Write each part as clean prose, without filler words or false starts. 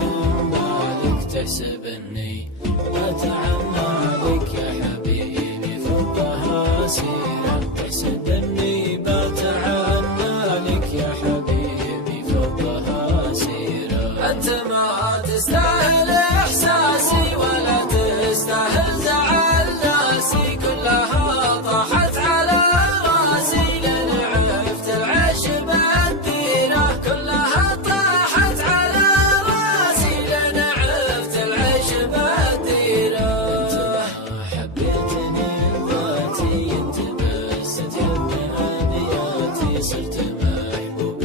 من بالك تحسبني أتعنى لك يا حبيبي فضها سيرة تحسدني بتعنى لك يا حبيبي فضها سيرة أنت ما تستاهل إحساسي ولا تستاهل زعل ناسي كلها طاحت على راسي لين عرفت العيش بالديرة كلها طاحت على راسي لين عرفت العيش بالديرة أنت ما حبيتني ذاتي أنت بس تحب هدياتي صرت محبوب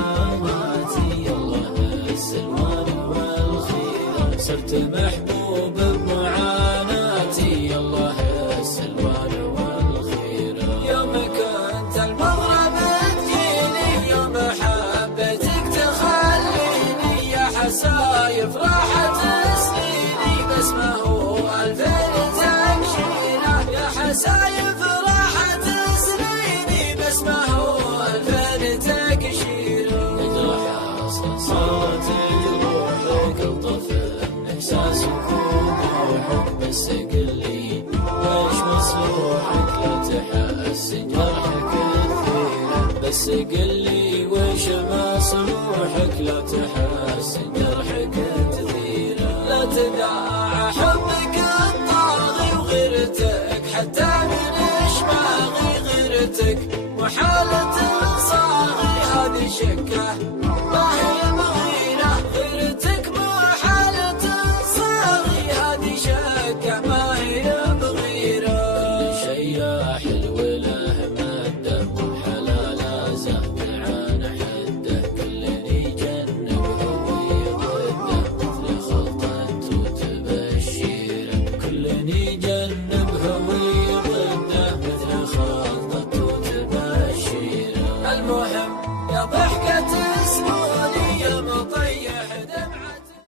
بمعاناتي الله السلوان والخير صرت محبوب بمعاناتي الله السلوان والخير يوم كنت المغرب تجيني يوم حبيتك تخليني يا حسايف راحت سنيني بس ما هو ألفين تكشيره يا حسايف راحت سنيني بس ما هو ألفين تكشيره تجرح صوتك روحك وطفل إحساسك وروحك بس قل لي ويش مصلوحك لا تحسن جرحك كثير بس قل لي ويش مصلوحك لا تحسن جرحك كثير لا تداعى حبك الطاغي وغيرتك حتى من اشماغي غيرتك وحالة صاغي هذه شكه ما هي مغيرة غيرتك محالة صاغي هذه شكه ما هي مغيرة كل شي يا حلو له مده والحلال زهد عن حده كلني جنبه ويضده مثل خلطة وتبشيره كلني جنبه ويضده مثل خلطة